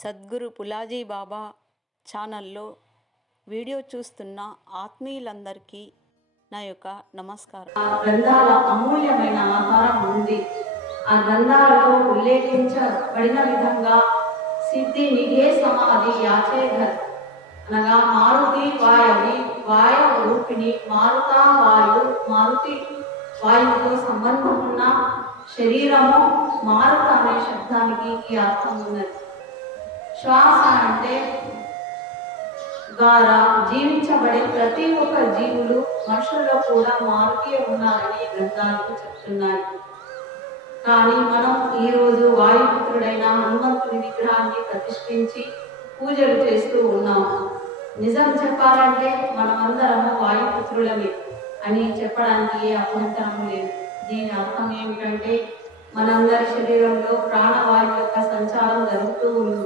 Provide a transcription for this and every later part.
సద్గురు పులాజీ బాబా ఛానల్లో వీడియో చూస్తున్న ఆత్మీయులందరికీ నా యొక్క నమస్కారం. ఆ గ్రంథాల అమూల్యమైన ఆహారం ఉంది. ఆ గ్రంథాలలో ఉల్లేఖించబడిన విధంగా సిద్ధి నిగే సమాధి యాచేఘర్ అనగా మారుతి వాయువి వాయవ రూపిణి మారుతా వాయు మారుతి వాయువుతో సంబంధం ఉన్న శరీరము మారుత అనే శబ్దానికి ఈ అర్థం ఉన్నది. శ్వాస అంటే ద్వారా జీవించబడే ప్రతి ఒక్క జీవులు మనుషుల్లో కూడా మారుతీ ఉన్నారని గ్రంథాలకు చెప్తున్నాయి. కానీ మనం ఈరోజు వాయుపుత్రుడైన హనుమంతుని విగ్రహాన్ని ప్రతిష్ఠించి పూజలు చేస్తూ ఉన్నాం. నిజం చెప్పాలంటే మనమందరము వాయుపుత్రులమే అని చెప్పడానికి ఏ అభ్యంతరం లేదు. దీని అర్థం ఏమిటంటే మనందరి శరీరంలో ప్రాణవాయువు యొక్క సంచారం జరుగుతూ ఉంది.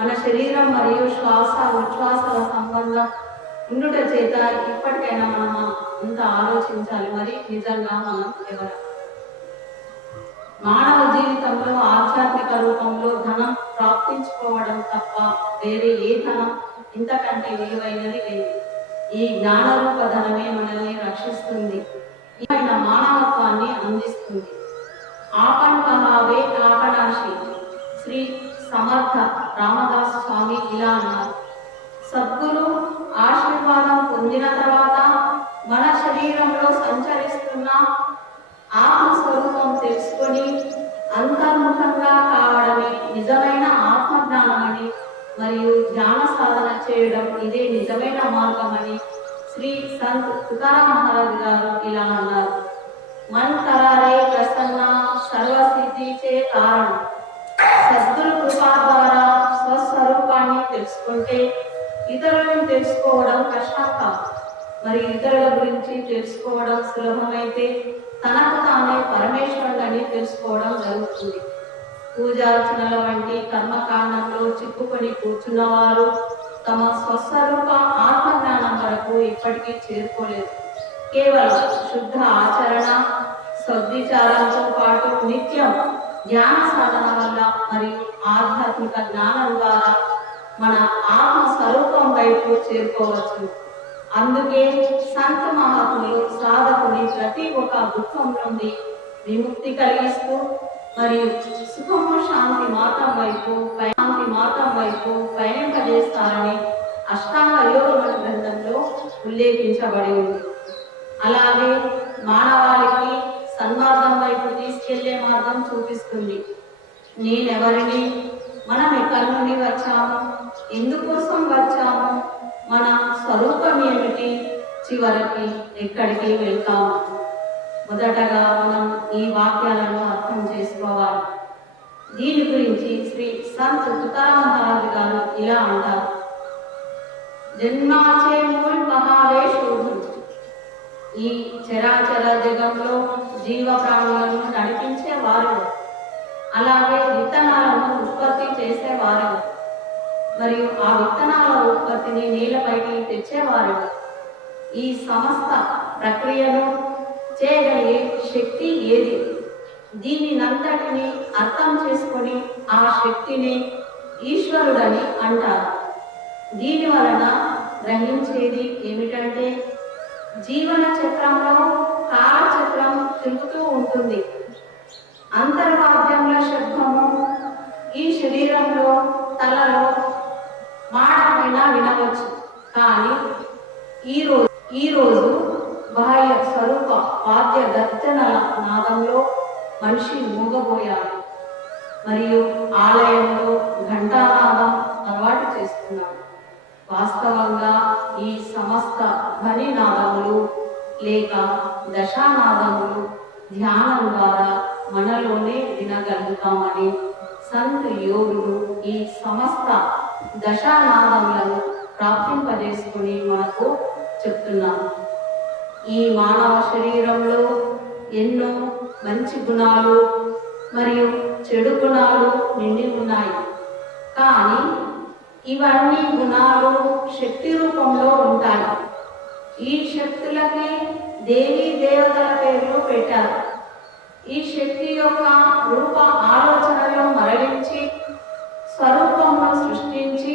మన శరీరం మరియు శ్వాస ఉచ్ఛ్వాసాల సంబంధం ఉండుట చేత ఇప్పటికైనా మనం ఇంత ఆలోచించాలి. మరి నిజంగా మనం ఎవరు? మానవ జీవితంలో ఆధ్యాత్మిక రూపంలో ధనం ప్రాప్తించుకోవడం తప్ప వేరే ఏ ధనం ఇంతకంటే విలువైనది లేదు. ఈ జ్ఞానరూప ధనమే మనల్ని రక్షిస్తుంది. ఈయన మానవత్వాన్ని అందిస్తుంది. ఆపన్ మహావే ఆపణాశి శ్రీ సమర్థ రామదాస్ స్వామి ఇలా అన్నారు. సద్గురు ఆశీర్వాదం పొందిన తర్వాత మన శరీరంలో సంచరిస్తున్న ఆత్మస్వరూపం తెలుసుకొని అంతర్ముఖంగా కావడమే నిజమైన ఆత్మజ్ఞానమని మరియు ధ్యాన సాధన చేయడం ఇదే నిజమైన మార్గమని శ్రీ సంత్ తుకారాం మహారాజ్ గారు ఇలా అన్నారు. మన్ కరారే ప్రసన్న సర్వసిద్ధి చే కారణం. తెలుసుకుంటే ఇతరులను తెలుసుకోవడం కష్టం కాదు. మరి ఇతరుల గురించి తెలుసుకోవడం సులభమైతే తనకు తానే పరమేశ్వరుడని తెలుసుకోవడం జరుగుతుంది. పూజార్చనల వంటి కర్మకాండంలో చిక్కుకొని కూర్చున్నవారు తమ స్వస్వరూప ఆత్మజ్ఞానం వరకు ఇప్పటికీ చేరుకోలేదు. కేవలం శుద్ధ ఆచరణ సద్విచారంతో పాటు నిత్యం ధ్యాన సాధన వల్ల మరియు ఆధ్యాత్మిక జ్ఞానం ద్వారా మన ఆత్మ స్వరూపం వైపు చేరుకోవచ్చు. అందుకే సంత మహాత్ములు సాధకుని ప్రతి ఒక్క దుఃఖం నుండి విముక్తి కలిగిస్తూ మరియు సుఖము శాంతి మాతం వైపు శాంతి మాతం వైపు పయనింపజేస్తారని అష్టాంగ యోగ గ్రంథంలో ఉల్లేఖించబడి ఉంది. అలాగే మానవాళికి సన్మార్గం వైపు తీసుకెళ్ళే మార్గం చూపిస్తుంది. నేనెవరిని? మనం ఎక్కడి నుండి వచ్చాము? ఎందుకోసం వచ్చాము? మన స్వరూపం ఏమిటి? చివరికి ఎక్కడికి వెళ్తాము? మొదటగా మనం ఈ వాక్యాలను అర్థం చేసుకోవాలి. దీని గురించి శ్రీ సంత్ తుకారాం మహారాజ్ గారు ఇలా అంటారు. జన్మాచే మూల్ మహావేశోధుడు ఈ చరాచర జగంలో జీవ ప్రాణులను నడిపించే వారు అలాగే మరియు ఆ విత్తనాల ఉత్పత్తిని నేలపైకి తెచ్చేవారు. ఈ సమస్త ప్రక్రియను చేయగలిగే శక్తి ఏది? దీనినంతటిని అర్థం చేసుకొని ఆ శక్తిని ఈశ్వరుడని అంటారు. దీని వలన గ్రహించేది ఏమిటంటే జీవన చక్రంలో కాలచక్రం తిరుగుతూ ఉంటుంది. అంతర్వాద్యముల శబ్దము ఈ శరీరంలో తలలో మాటమైనా వినవచ్చు. కానీ ఈరోజు ఈరోజు బాహ్య స్వరూప వాద్య గర్జనల నాదంలో మనిషి మూగబోయాడు. మరియు ఆలయంలో ఘంటానాదం అలవాటు చేస్తున్నాడు వాస్తవంగా ఈ సమస్త ధ్వని నాదములు లేక దశానాదములు ధ్యానం ద్వారా మనలోనే వినగలుగుతామని సంత్ యోగులు ఈ సమస్త దశానామములను ప్రాప్తింపజేసుకుని మనకు చెప్తున్నారు ఈ మానవ శరీరంలో ఎన్నో మంచి గుణాలు మరియు చెడు గుణాలు నిండి ఉన్నాయి. కానీ ఇవన్నీ గుణాలు శక్తి రూపంలో ఉంటాయి. ఈ శక్తులకి దేవీ దేవతల పేర్లు పెట్టారు. ఈ శక్తి యొక్క రూప ఆలోచనలో మరలించి స్వరూపంలో సృష్టించి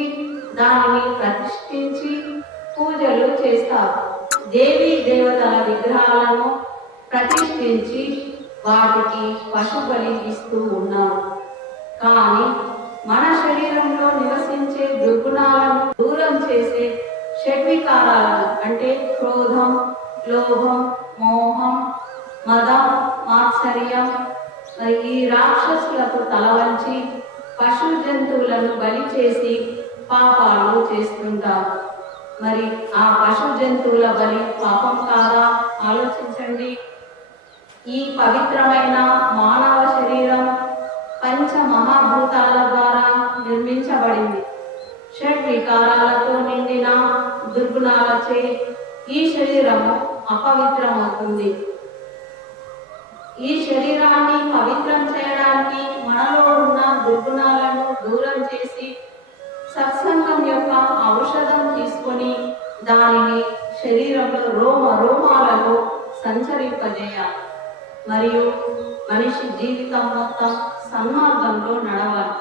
దానిని ప్రతిష్ఠించి పూజలు చేస్తారు. దేవీ దేవతల విగ్రహాలను ప్రతిష్ఠించి వాటికి పశుబలి ఇస్తూ ఉన్నాం కానీ మన శరీరంలో నివసించే దుర్గుణాలను దూరం చేసే షడ్వికారాలను అంటే క్రోధం లోభం మోహం మదం మాత్సర్యం ఈ రాక్షసులకు తలవంచి పశు జంతువులను బలి చేసి పాపాలు చేస్తుంటారు. మరి ఆ పశు జంతువుల బలి పాపం కాదా? ఆలోచించండి. ఈ పవిత్రమైన మానవ శరీరం పంచ మహాభూతాల ద్వారా నిర్మించబడింది. షడ్ వికారాలతో నిండిన దుర్గుణాలచే ఈ శరీరము అపవిత్రమవుతుంది. ఈ శరీరాన్ని పవిత్రం చేయడానికి మనలో దుర్గుణాలను దూరం చేసి సత్సంగం యొక్క ఔషధం తీసుకొని దానిని శరీరంలో రోమ రోమాలలో సంచరింపజేయాలి మరియు మనిషి జీవితం మొత్తం సన్మార్గంలో నడవాలి.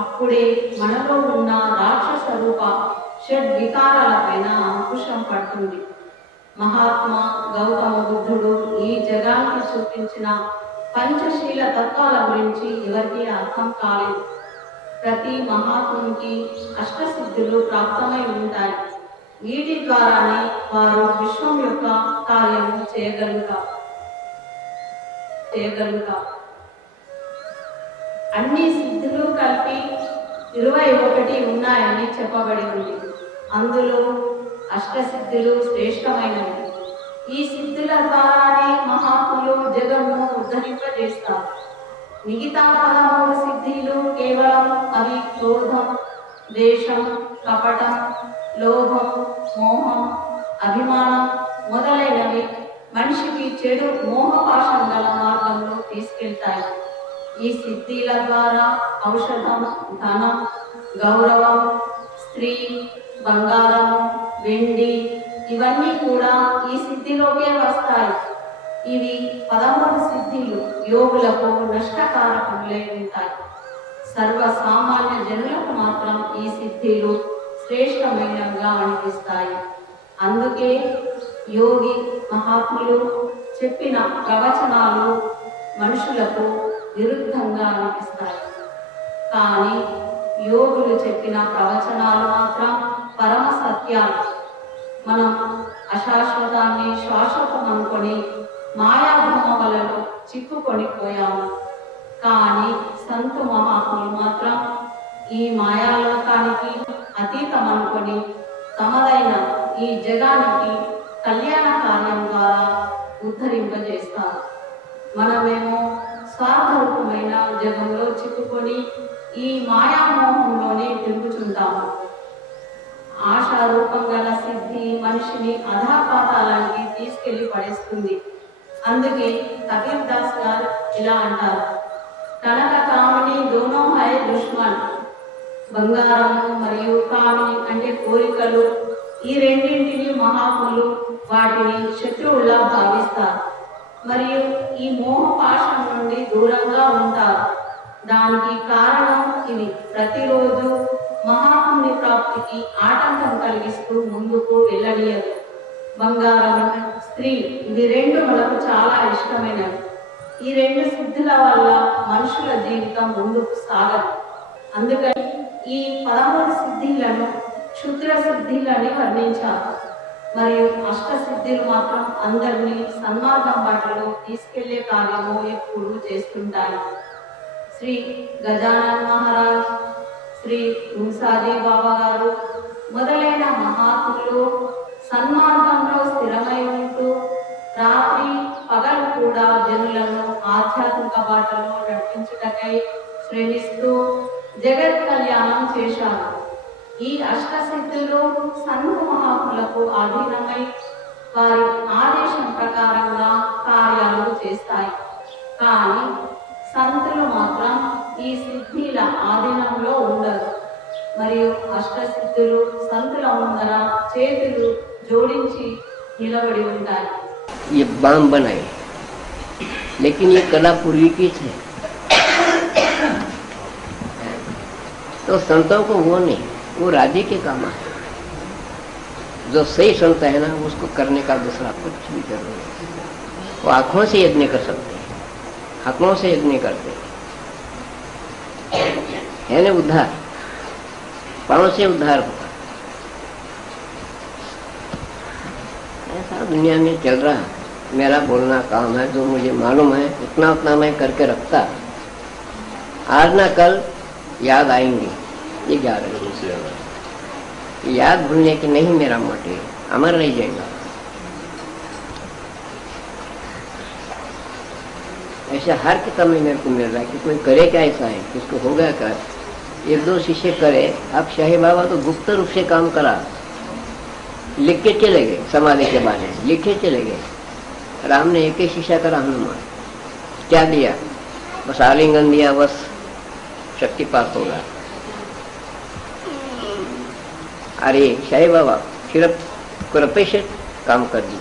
అప్పుడే మనలో ఉన్న రాక్షస రూప షడ్ వికారాలపైన అంకుశం పడుతుంది. మహాత్మా గౌతమ బుద్ధుడు ఈ జగానికి చూపించిన పంచశీల తత్వాల గురించి ఎవరికి అర్థం కాలేదు. ప్రతి మహాత్మునికి అష్టసిద్ధులు ప్రాప్తమై ఉంటాయి. వీటి ద్వారానే వారు విశ్వం యొక్క కార్యము చేయగలుగుతారు. చేయగలుగుతారు. అన్ని సిద్ధులు కలిపి ఇరవై ఒకటి ఉన్నాయని చెప్పబడి ఉంది. అందులో అష్టసిద్ధులు శ్రేష్టమైనవి. ఈ సిద్ధుల ద్వారానే మహాత్ములు జగన్ను ఉద్ధరింపజేస్తారు మిగతా పదమూడు సిద్ధిలు కేవలం అవి క్రోధం ద్వేషం కపటం లోభం మోహం అభిమానం మొదలైనవి మనిషికి చెడు మోహపాషం గల మార్గంలో తీసుకెళ్తాయి. ఈ సిద్ధిల ద్వారా ఔషధం ధనం గౌరవం స్త్రీ బంగారం వెండి ఇవన్నీ కూడా ఈ సిద్ధిలోకే వస్తాయి. ఇవి పదమూడు సిద్ధిలు యోగులకు నష్టకారకులే ఉంటాయి. సర్వ సామాన్య జనులకు మాత్రం ఈ సిద్ధిలు శ్రేష్టమైనవిగా అనిపిస్తాయి. అందుకే యోగి మహాత్ములు చెప్పిన ప్రవచనాలు మనుషులకు విరుద్ధంగా అనిపిస్తాయి. కానీ యోగులు చెప్పిన ప్రవచనాలు మాత్రం పరమ సత్యాలు. మనం అశాశ్వతాన్ని శాశ్వతం అనుకొని మాయాభ్రమవలలో చిక్కుకొని పోయాము. కానీ సంతు మహాత్ములు మాత్రం ఈ మాయాలోకానికి అతీతం అనుకొని తమదైన ఈ జగానికి కళ్యాణ కార్యం ద్వారా ఉద్ధరింపజేస్తారు. మనమేమో స్వార్థరూపమైన జగంలో చిక్కుకొని ఈ మాయామోహంలోనే తిరుగుచుంటాము ఆశారూపం గల సిద్ధి మనిషిని అధాపాతాలానికి తీసుకెళ్ళి పడేస్తుంది. అందుకే కబీర్ దాస్ గారు ఇలా అంటారు. కనక కామిని దోనో హై దుష్మన్. బంగారము మరియు కామిని అంటే కోరికలు ఈ రెండింటిని మహాత్ములు వాటిని శత్రువులా భావిస్తారు. మరియు ఈ మోహపాశం నుండి దూరంగా ఉంటారు. దానికి కారణం ఇవి. ప్రతిరోజు వారికి ఆటంకం కలిగిస్తూ ముందుకు వెళ్ళనీయదు. బంగారం స్త్రీ ఇవి రెండు మనకు చాలా ఇష్టమైనవి. ఈ రెండు సిద్ధుల వల్ల మనుషుల జీవితం ముందుకు సాగదు. అందుకని ఈ పదమూడు సిద్ధిలను క్షుద్ర సిద్ధిలని వర్ణించారు. మరియు అష్ట సిద్ధిలు మాత్రం అందరినీ సన్మార్గం బాటలో తీసుకెళ్ళే కార్యము ఎప్పుడు చేస్తుంటాయి. శ్రీ గజానన్ మహారాజ్ శ్రీ మున్సాజీ బాబా గారు మొదలైన మహాత్ములు సన్మార్గంలో స్థిరమై ఉంటూ రాత్రి పగలు కూడా జనులను ఆధ్యాత్మిక బాటలో నడిపించుటకై శ్రమిస్తూ జగత్ కళ్యాణం చేశారు. ఈ అష్టసిద్ధులు సంఘ మహాత్ములకు ఆధీనమై వారి ఆదేశం ప్రకారంగా కార్యాలు చేస్తాయి. కానీ సంతులు మాత్రం ఈ సిద్ధిల ఆధీనంలో ఉండరు మరియు అష్టసిద్ధులు సంతుల ముందర చేతులు జోడించి నిలబడి ఉంటాయి ये बाम बनाए लेकिन ये कला पूर्वी की है तो संतों को वो नहीं वो राधे के काम आए जो सही संत है ना उसको करने का दूसरा कुछ भी जरूरत नहीं वो आंखों से यज्ञ कर सकते हैं हाथों से यज्ञ करते हैं है ना उद्धार? पाँव से उद्धार होता ऐसा दुनिया में चल रहा है। मेरा बोलना काम है जो मुझे मालूम है उतना उतना मैं करके रखता। आज ना कल याद आएँगे। ये ज्ञान है। याद भूलने की नहीं मेरा मोटिव अमर रह जाएगा। ऐसा हर किताब में मेरे को मिल रहा है कि कोई करे क्या ऐसा है? किसको होगा क्या? एक दो शिष्य करे, अब शाही बाबा तो गुप्त रूप से काम करा। लिख के चले गए, समाधि के बारे में। लिखे चले गए। राम ने एक ही शिष्य करा हनुमान क्या दिया? बस आलिंगन दिया, बस। शक्तिपात होगा अरे, शाही बाबा सिर्फ़ कृपे से काम कर दी